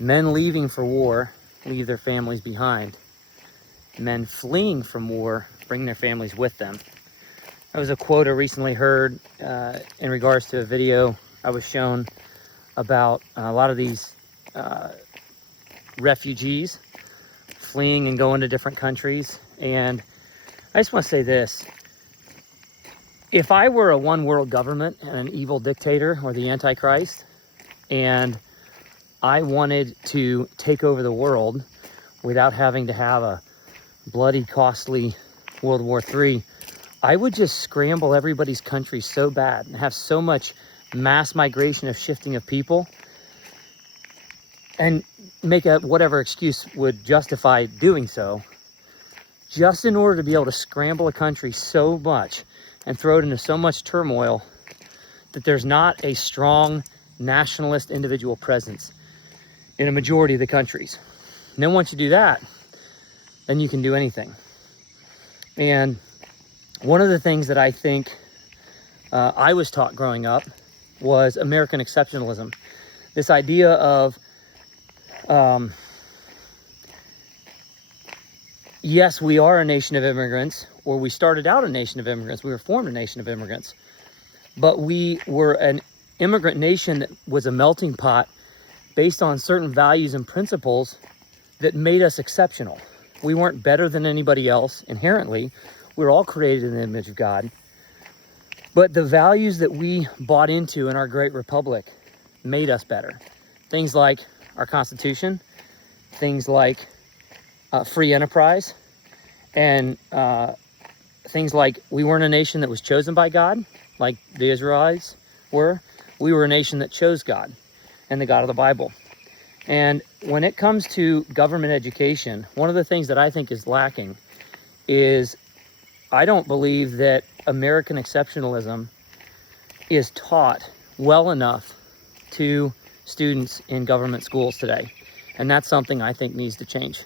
Men leaving for war leave their families behind. Men fleeing from war bring their families with them. That was a quote I recently heard in regards to a video I was shown about a lot of these refugees fleeing and going to different countries. And I just want to say this. If I were a one world government and an evil dictator or the Antichrist, and I wanted to take over the world without having to have a bloody, costly World War III, I would just scramble everybody's country so bad and have so much mass migration of shifting of people and make whatever excuse would justify doing so, just in order to be able to scramble a country so much and throw it into so much turmoil that there's not a strong nationalist individual presence in a majority of the countries. And then once you do that, then you can do anything. And one of the things that I think I was taught growing up was American exceptionalism. This idea of, yes, we are a nation of immigrants, or we started out a nation of immigrants. We were formed a nation of immigrants. But we were an immigrant nation that was a melting pot based on certain values and principles that made us exceptional. We weren't better than anybody else inherently. We were all created in the image of God. But the values that we bought into in our great republic made us better. Things like our Constitution, things like free enterprise, and things like we weren't a nation that was chosen by God, like the Israelites were. We were a nation that chose God and the God of the Bible. And when it comes to government education, one of the things that I think is lacking is I don't believe that American exceptionalism is taught well enough to students in government schools today. And that's something I think needs to change.